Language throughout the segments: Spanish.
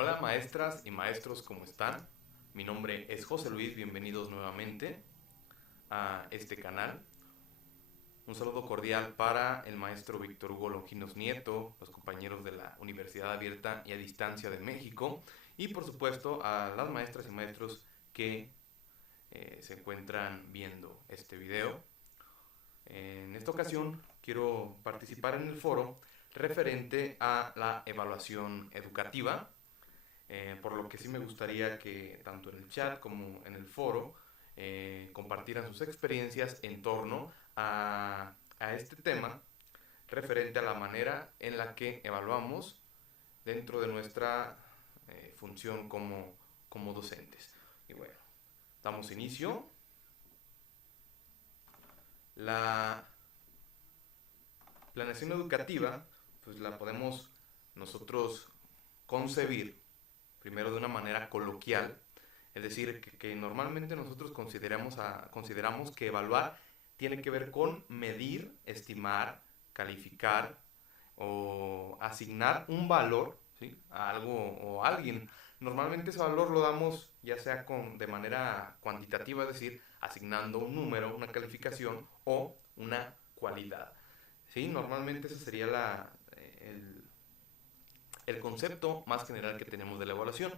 Hola maestras y maestros, ¿cómo están? Mi nombre es José Luis, bienvenidos nuevamente a este canal. Un saludo cordial para el maestro Víctor Hugo Longinos Nieto, los compañeros de la Universidad Abierta y a Distancia de México y por supuesto a las maestras y maestros que se encuentran viendo este video. En esta ocasión quiero participar en el foro referente a la evaluación educativa. Por lo que sí me gustaría que tanto en el chat como en el foro compartieran sus experiencias en torno a este tema referente a la manera en la que evaluamos dentro de nuestra función como docentes. Y bueno, damos inicio. La planeación educativa, pues la podemos nosotros concebir primero de una manera coloquial, es decir, que normalmente nosotros consideramos que evaluar tiene que ver con medir, estimar, calificar o asignar un valor, ¿sí?, a algo o a alguien. Normalmente ese valor lo damos ya sea de manera cuantitativa, es decir, asignando un número, una calificación o una cualidad. ¿Sí? Normalmente ese sería el concepto más general que tenemos de la evaluación.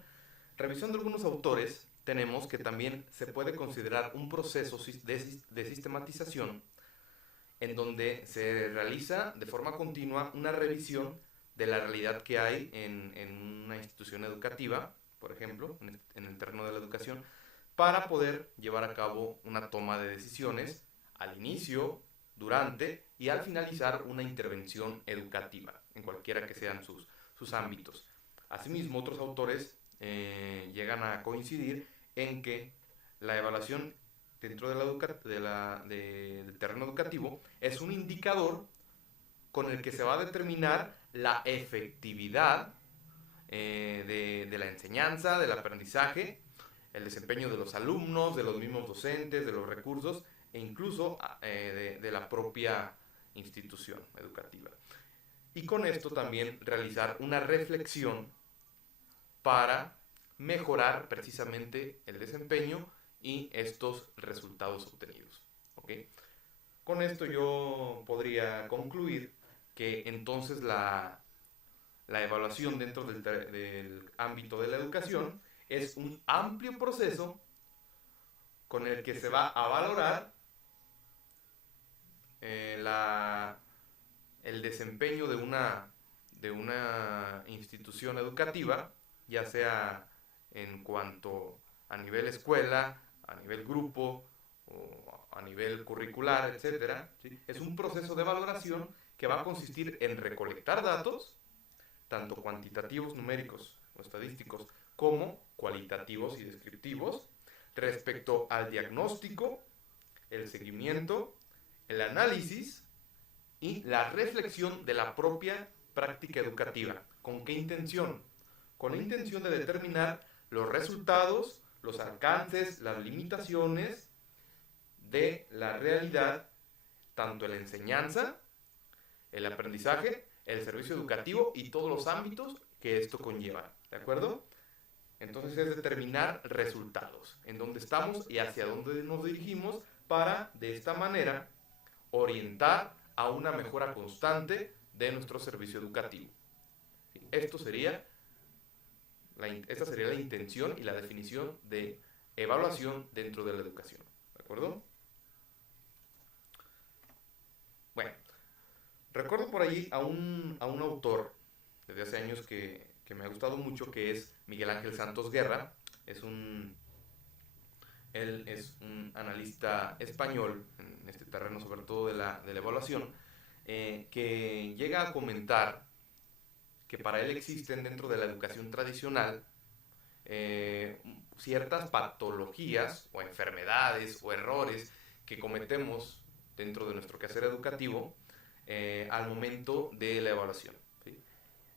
Revisando algunos autores, tenemos que también se puede considerar un proceso de sistematización en donde se realiza de forma continua una revisión de la realidad que hay en una institución educativa, por ejemplo, en el terreno de la educación, para poder llevar a cabo una toma de decisiones al inicio, durante y al finalizar una intervención educativa, en cualquiera que sean sus ámbitos. Asimismo, otros autores llegan a coincidir en que la evaluación dentro del terreno educativo es un indicador con el que se va a determinar la efectividad de la enseñanza, del aprendizaje, el desempeño de los alumnos, de los mismos docentes, de los recursos e incluso de la propia institución educativa. Y con esto también realizar una reflexión para mejorar precisamente el desempeño y estos resultados obtenidos. ¿Okay? Con esto yo podría concluir que entonces la evaluación dentro del ámbito de la educación es un amplio proceso con el que se va a valorar el desempeño de una institución educativa, ya sea en cuanto a nivel escuela, a nivel grupo o a nivel curricular, etcétera, ¿sí? Es un proceso de valoración que va a consistir en recolectar datos, tanto cuantitativos, numéricos o estadísticos, como cualitativos y descriptivos, respecto al diagnóstico, el seguimiento, el análisis y la reflexión de la propia práctica educativa. ¿Con qué intención? Con la intención de determinar los resultados, los alcances, las limitaciones de la realidad, tanto en la enseñanza, el aprendizaje, el servicio educativo y todos los ámbitos que esto conlleva. ¿De acuerdo? Entonces es determinar resultados, en dónde estamos y hacia dónde nos dirigimos para, de esta manera, orientar a una mejora constante de nuestro servicio educativo. Esta sería la intención y la definición de evaluación dentro de la educación. ¿De acuerdo? Bueno, recuerdo por allí a un autor desde hace años que me ha gustado mucho, que es Miguel Ángel Santos Guerra. Él es un analista español en este terreno, sobre todo de la evaluación, que llega a comentar que para él existen dentro de la educación tradicional ciertas patologías o enfermedades o errores que cometemos dentro de nuestro quehacer educativo al momento de la evaluación. ¿Sí?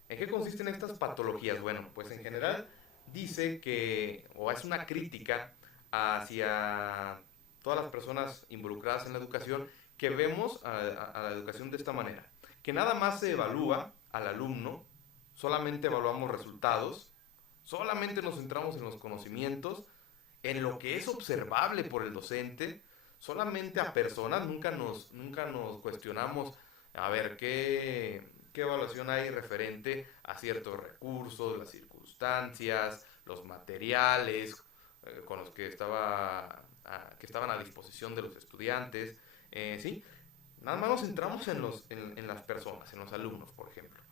¿En qué consisten estas patologías? Bueno, pues en general dice que, o es una crítica hacia todas las personas involucradas en la educación, que vemos a la educación de esta manera, que nada más se evalúa al alumno, solamente evaluamos resultados, Solamente nos centramos en los conocimientos, en lo que es observable por el docente, solamente a personas, nunca nos cuestionamos, a ver, qué evaluación hay referente a ciertos recursos, las circunstancias, los materiales con los que estaban a disposición de los estudiantes, ¿sí? Nada más nos centramos en las personas, en los alumnos, por ejemplo.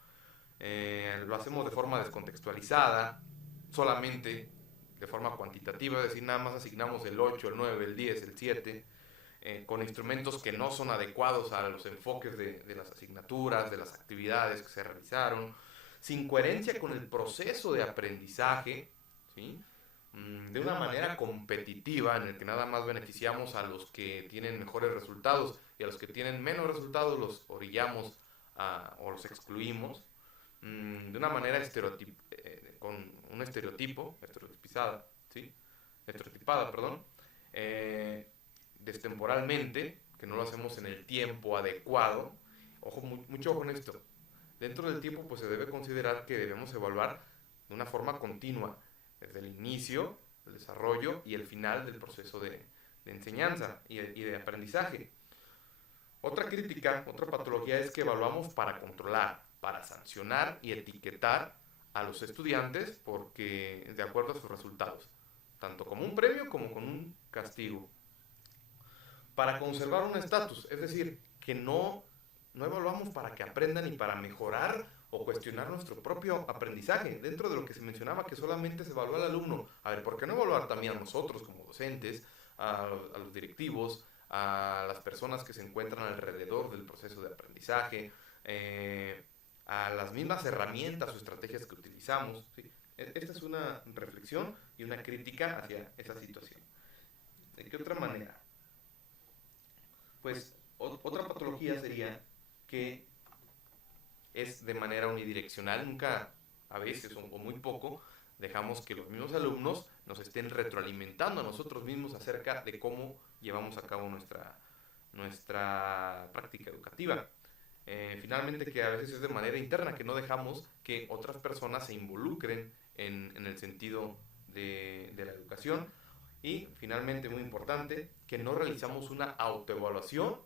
Lo hacemos de forma descontextualizada, solamente de forma cuantitativa, es decir, nada más asignamos el 8, el 9, el 10, el 7, con instrumentos que no son adecuados a los enfoques de las asignaturas, de las actividades que se realizaron, sin coherencia con el proceso de aprendizaje, ¿sí? De una manera competitiva en el que nada más beneficiamos a los que tienen mejores resultados y a los que tienen menos resultados los orillamos o los excluimos, de una manera con un estereotipizada, ¿sí? Estereotipada, perdón, destemporalmente, que no lo hacemos en el tiempo adecuado. Ojo, mucho ojo en esto. Dentro del tiempo, pues se debe considerar que debemos evaluar de una forma continua, desde el inicio, el desarrollo y el final del proceso de enseñanza y de aprendizaje. Otra crítica, otra patología es que evaluamos para controlar, para sancionar y etiquetar a los estudiantes porque de acuerdo a sus resultados, tanto como un premio como con un castigo. Para conservar un estatus, es decir, que no evaluamos para que aprendan ni para mejorar o cuestionar nuestro propio aprendizaje. Dentro de lo que se mencionaba que solamente se evalúa al alumno, a ver, ¿por qué no evaluar también a nosotros como docentes, a los directivos, a las personas que se encuentran alrededor del proceso de aprendizaje, a las mismas herramientas o estrategias que utilizamos? ¿Sí? Esta es una reflexión y una crítica hacia esa situación. ¿De qué otra manera? Pues otra patología sería que es de manera unidireccional, nunca, a veces o muy poco, dejamos que los mismos alumnos nos estén retroalimentando a nosotros mismos acerca de cómo llevamos a cabo nuestra práctica educativa. Finalmente, que a veces es de manera interna, que no dejamos que otras personas se involucren en el sentido de la educación. Y finalmente, muy importante, que no realizamos una autoevaluación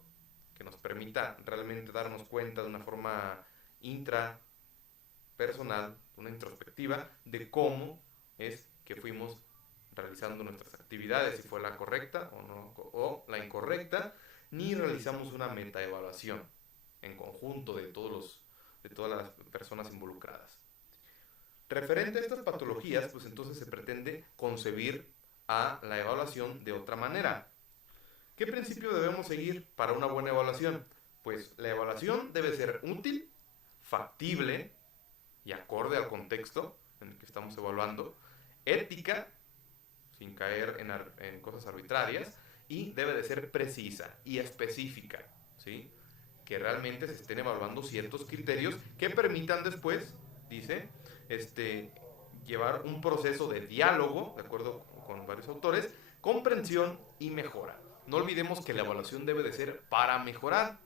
que nos permita realmente darnos cuenta de una forma intrapersonal, una introspectiva, de cómo es que fuimos realizando nuestras actividades, si fue la correcta o no, o la incorrecta, ni realizamos una metaevaluación en conjunto de todas las personas involucradas. Referente a estas patologías, pues entonces se pretende concebir a la evaluación de otra manera. ¿Qué principio debemos seguir para una buena evaluación? Pues la evaluación debe ser útil, factible y acorde al contexto en el que estamos evaluando, ética, sin caer en cosas arbitrarias, y debe de ser precisa y específica, ¿sí? Que realmente se estén evaluando ciertos criterios que permitan después, dice, llevar un proceso de diálogo, de acuerdo con varios autores, comprensión y mejora. No olvidemos que la evaluación debe de ser para mejorar.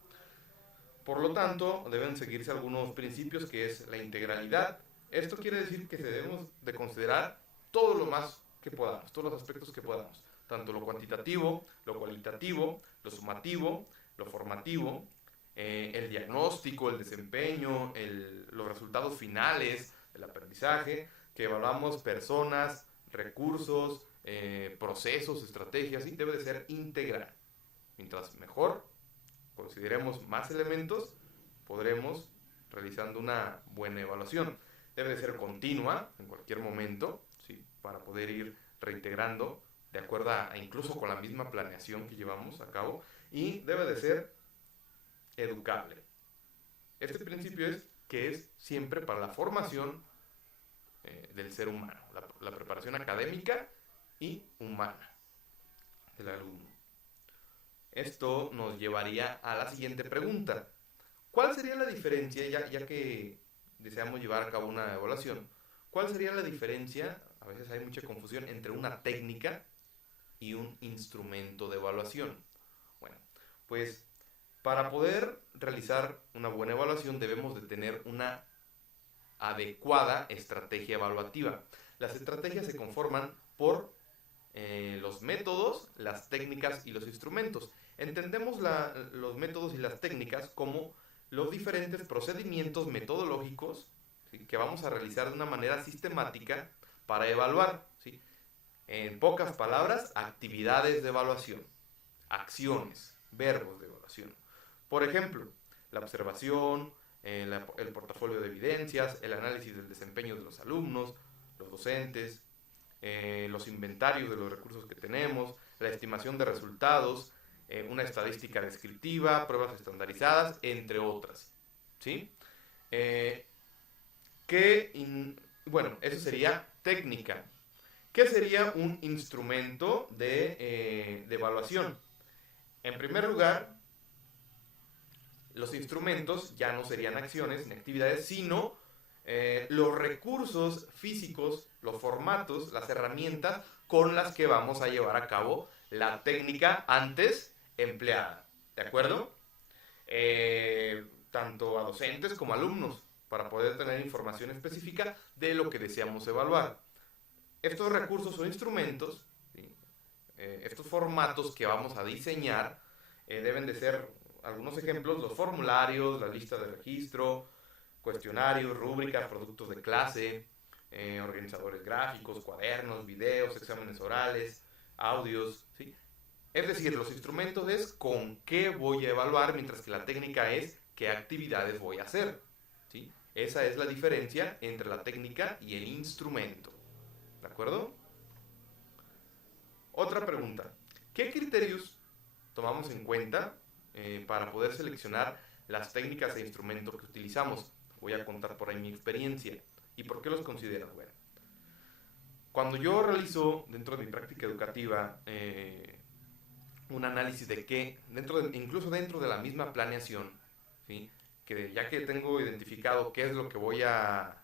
Por lo tanto, deben seguirse algunos principios, que es la integralidad. Esto quiere decir que debemos de considerar todo lo más que podamos, todos los aspectos que podamos, tanto lo cuantitativo, lo cualitativo, lo sumativo, lo formativo, el diagnóstico, el desempeño, los resultados finales del aprendizaje, que evaluamos personas, recursos, procesos, estrategias, y debe de ser integral. Mientras mejor consideremos más elementos, podremos realizando una buena evaluación. Debe de ser continua en cualquier momento, ¿sí? Para poder ir reintegrando de acuerdo a incluso con la misma planeación que llevamos a cabo, y debe de ser educable. Este principio es que es siempre para la formación del ser humano, la preparación académica y humana del alumno. Esto nos llevaría a la siguiente pregunta. ¿Cuál sería la diferencia, ya que deseamos llevar a cabo una evaluación, cuál sería la diferencia, a veces hay mucha confusión, entre una técnica y un instrumento de evaluación? Bueno, pues para poder realizar una buena evaluación debemos de tener una adecuada estrategia evaluativa. Las estrategias se conforman por los métodos, las técnicas y los instrumentos. Entendemos los métodos y las técnicas como los diferentes procedimientos metodológicos, ¿sí?, que vamos a realizar de una manera sistemática para evaluar, ¿sí? En pocas palabras, actividades de evaluación, acciones, verbos de evaluación. Por ejemplo, la observación, el portafolio de evidencias, el análisis del desempeño de los alumnos, los docentes, los inventarios de los recursos que tenemos, la estimación de resultados, una estadística descriptiva, pruebas estandarizadas, entre otras, ¿sí? Bueno, eso sería técnica. ¿Qué sería un instrumento de evaluación? En primer lugar, los instrumentos ya no serían acciones ni actividades, sino los recursos físicos, los formatos, las herramientas con las que vamos a llevar a cabo la técnica antes empleada. ¿De acuerdo? Tanto a docentes como a alumnos, para poder tener información específica de lo que deseamos evaluar. Estos recursos o instrumentos, ¿sí?, estos formatos que vamos a diseñar, deben de ser algunos ejemplos: los formularios, la lista de registro, cuestionarios, rúbricas, productos de clase, organizadores gráficos, cuadernos, videos, exámenes orales, audios, ¿sí? Es decir, los instrumentos es con qué voy a evaluar, mientras que la técnica es qué actividades voy a hacer, ¿sí? Esa es la diferencia entre la técnica y el instrumento. ¿De acuerdo? Otra pregunta: ¿qué criterios tomamos en cuenta para poder seleccionar las técnicas e instrumentos que utilizamos? Voy a contar por ahí mi experiencia. ¿Y por qué los considero? Bueno, cuando yo realizo dentro de mi práctica educativa un análisis de qué, incluso dentro de la misma planeación, ¿sí?, que ya que tengo identificado qué es lo que voy a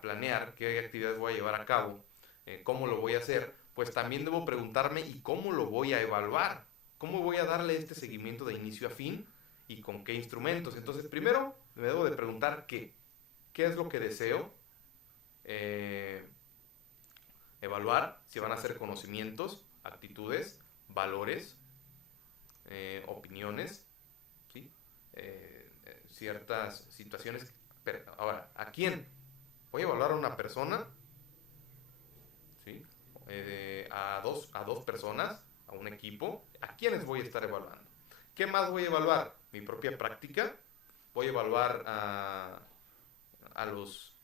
planear, qué actividades voy a llevar a cabo, cómo lo voy a hacer, pues también debo preguntarme: ¿y cómo lo voy a evaluar? ¿Cómo voy a darle este seguimiento de inicio a fin y con qué instrumentos? Entonces, primero me debo de preguntar qué es lo que deseo evaluar, si van a ser conocimientos, actitudes, valores, opiniones, ¿sí? Ciertas situaciones. Pero ahora, ¿a quién? ¿Voy a evaluar a una persona? ¿Sí? A dos personas, a un equipo. ¿A quiénes voy a estar evaluando? ¿Qué más voy a evaluar? Mi propia práctica. Voy a evaluar a los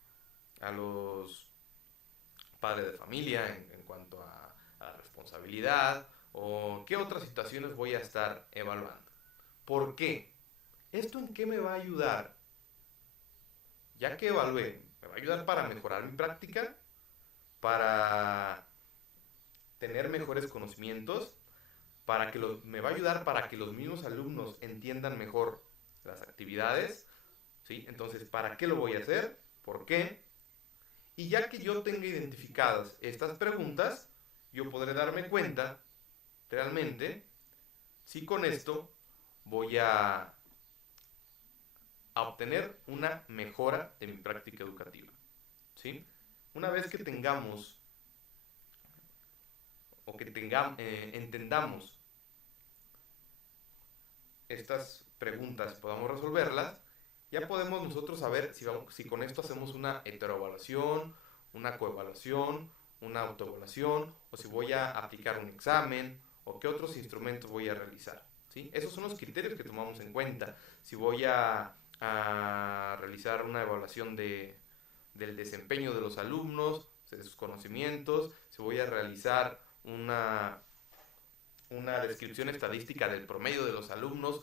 padres de familia en cuanto a la responsabilidad, o qué otras situaciones voy a estar evaluando. ¿Por qué? ¿Esto en qué me va a ayudar? Ya que evalué, me va a ayudar para mejorar mi práctica, para tener mejores conocimientos, me va a ayudar para que los mismos alumnos entiendan mejor las actividades, ¿sí? Entonces, ¿para qué lo voy a hacer? ¿Por qué? Y ya que yo tenga identificadas estas preguntas, yo podré darme cuenta realmente si con esto voy a obtener una mejora de mi práctica educativa, ¿sí? Una vez que tengamos o que entendamos estas preguntas, podamos resolverlas, ya podemos nosotros saber si con esto hacemos una heteroevaluación, una coevaluación, una autoevaluación, o si voy a aplicar un examen, o qué otros instrumentos voy a realizar, ¿sí? Esos son los criterios que tomamos en cuenta. Si voy a realizar una evaluación del desempeño de los alumnos, de sus conocimientos, si voy a realizar una descripción estadística del promedio de los alumnos,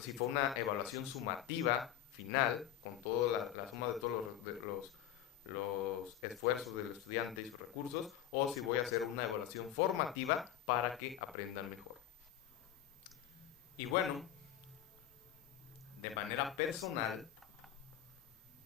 si fue una evaluación sumativa final, con toda la suma de todos los esfuerzos del estudiante y sus recursos, o si voy a hacer una evaluación formativa para que aprendan mejor. Y bueno, de manera personal,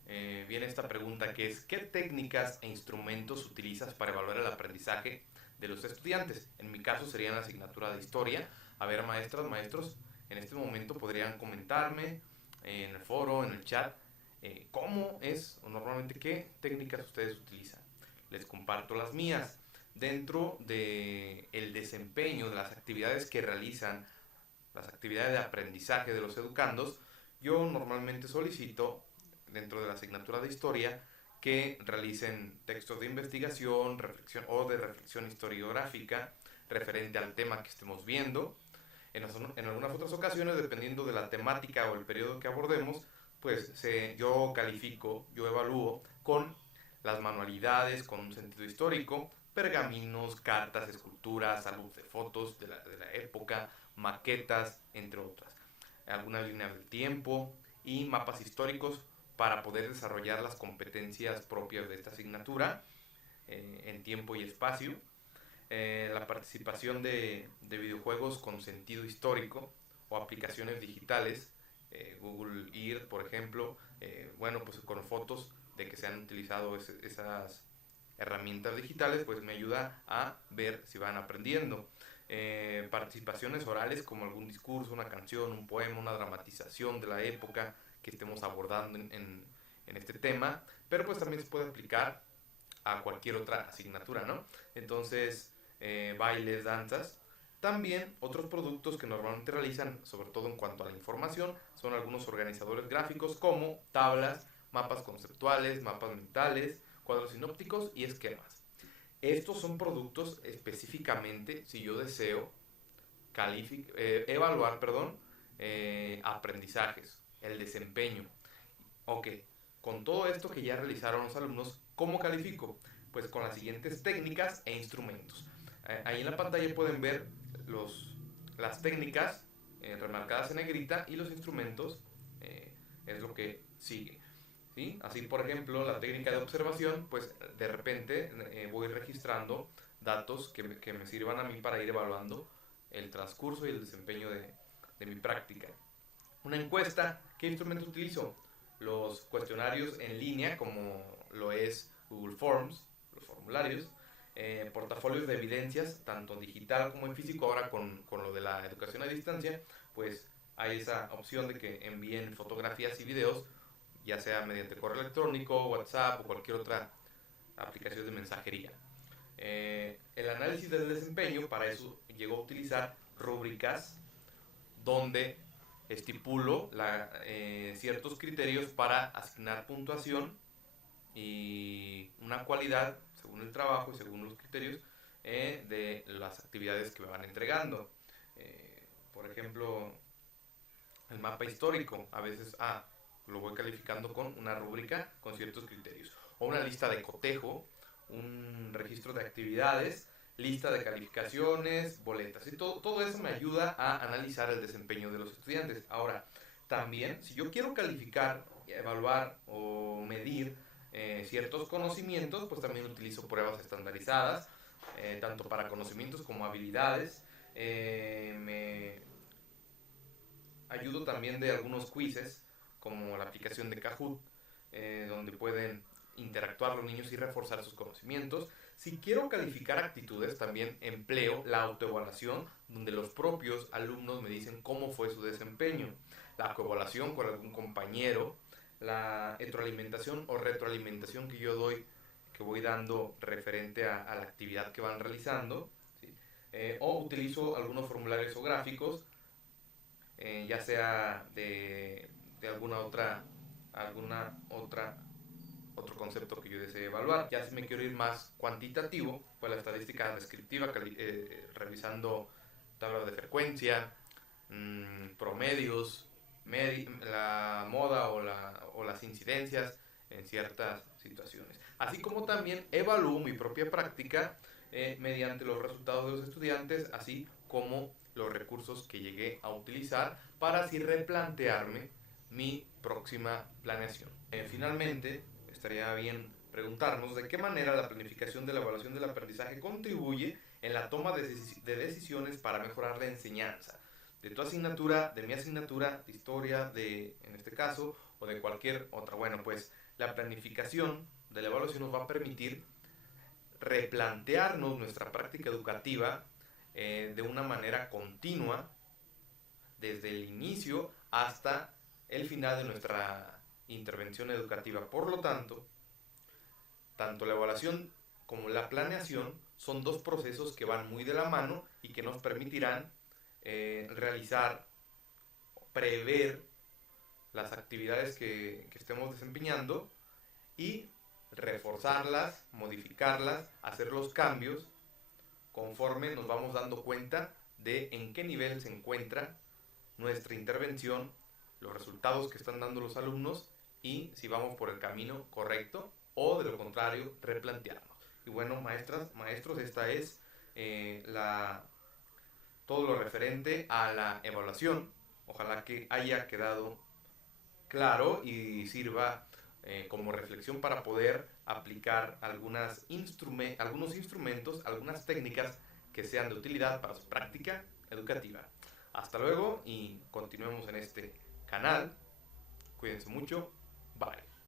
viene esta pregunta que es: ¿qué técnicas e instrumentos utilizas para evaluar el aprendizaje de los estudiantes? En mi caso sería la asignatura de historia. A ver, maestras, maestros, en este momento podrían comentarme en el foro, en el chat, cómo es o normalmente qué técnicas ustedes utilizan. Les comparto las mías. Dentro de el desempeño de las actividades que realizan, las actividades de aprendizaje de los educandos, yo normalmente solicito, dentro de la asignatura de historia, que realicen textos de investigación, reflexión o de reflexión historiográfica referente al tema que estemos viendo. En algunas otras ocasiones, dependiendo de la temática o el periodo que abordemos, pues yo califico, yo evalúo con las manualidades, con un sentido histórico, pergaminos, cartas, esculturas, álbumes de fotos de la época, maquetas, entre otras. Algunas líneas del tiempo y mapas históricos para poder desarrollar las competencias propias de esta asignatura en tiempo y espacio. La participación de videojuegos con sentido histórico o aplicaciones digitales, Google Earth, por ejemplo, bueno, pues con fotos de que se han utilizado esas herramientas digitales, pues me ayuda a ver si van aprendiendo. Participaciones orales como algún discurso, una canción, un poema, una dramatización de la época que estemos abordando en este tema, pero pues también se puede aplicar a cualquier otra asignatura, ¿no? Entonces, bailes, danzas. También otros productos que normalmente realizan, sobre todo en cuanto a la información, son algunos organizadores gráficos como tablas, mapas conceptuales, mapas mentales, cuadros sinópticos y esquemas. Estos son productos específicamente si yo deseo evaluar, aprendizajes, el desempeño. Ok, con todo esto que ya realizaron los alumnos, ¿cómo califico? Pues con las siguientes técnicas e instrumentos. Ahí en la pantalla pueden ver las técnicas remarcadas en negrita y los instrumentos es lo que sigue. ¿Sí? Así, por ejemplo, la técnica de observación, pues de repente voy registrando datos que me sirvan a mí para ir evaluando el transcurso y el desempeño de mi práctica. Una encuesta, ¿qué instrumento utilizo? Los cuestionarios en línea, como lo es Google Forms, los formularios, portafolios de evidencias, tanto digital como en físico. Ahora con lo de la educación a distancia, pues hay esa opción de que envíen fotografías y videos, ya sea mediante correo electrónico, WhatsApp o cualquier otra aplicación de mensajería. El análisis del desempeño, para eso llego a utilizar rúbricas donde estipulo ciertos criterios para asignar puntuación y una cualidad según el trabajo y según los criterios de las actividades que me van entregando. Por ejemplo, el mapa histórico, a veces lo voy calificando con una rúbrica con ciertos criterios. O una lista de cotejo, un registro de actividades, lista de calificaciones, boletas. Y todo eso me ayuda a analizar el desempeño de los estudiantes. Ahora, también, si yo quiero calificar, evaluar o medir ciertos conocimientos, pues también utilizo pruebas estandarizadas, tanto para conocimientos como habilidades. Me ayudo también de algunos quizzes, como la aplicación de Kahoot, donde pueden interactuar los niños y reforzar sus conocimientos. Si quiero calificar actitudes, también empleo la autoevaluación, donde los propios alumnos me dicen cómo fue su desempeño. La coevaluación con algún compañero, la retroalimentación o retroalimentación que yo doy, que voy dando referente a la actividad que van realizando, ¿sí? O utilizo algunos formularios o gráficos, ya sea de otro concepto que yo desee evaluar. Ya si me quiero ir más cuantitativo, pues la estadística descriptiva, revisando tablas de frecuencia, promedios, la moda o las incidencias en ciertas situaciones. Así como también evalúo mi propia práctica mediante los resultados de los estudiantes, así como los recursos que llegué a utilizar para así replantearme mi próxima planeación. Finalmente, estaría bien preguntarnos de qué manera la planificación de la evaluación del aprendizaje contribuye en la toma de decisiones para mejorar la enseñanza de tu asignatura, de mi asignatura, de historia, en este caso, o de cualquier otra. Bueno, pues la planificación de la evaluación nos va a permitir replantearnos nuestra práctica educativa de una manera continua, desde el inicio hasta el final intervención educativa. Por lo tanto, tanto la evaluación como la planeación son dos procesos que van muy de la mano y que nos permitirán realizar, prever las actividades que estemos desempeñando y reforzarlas, modificarlas, hacer los cambios conforme nos vamos dando cuenta de en qué nivel se encuentra nuestra intervención, los resultados que están dando los alumnos y si vamos por el camino correcto o de lo contrario replantearnos. Y bueno, maestras, maestros, esta es todo lo referente a la evaluación. Ojalá que haya quedado claro y sirva como reflexión para poder aplicar algunos instrumentos, algunas técnicas que sean de utilidad para su práctica educativa. Hasta luego y continuemos en este canal. Cuídense mucho. Bye.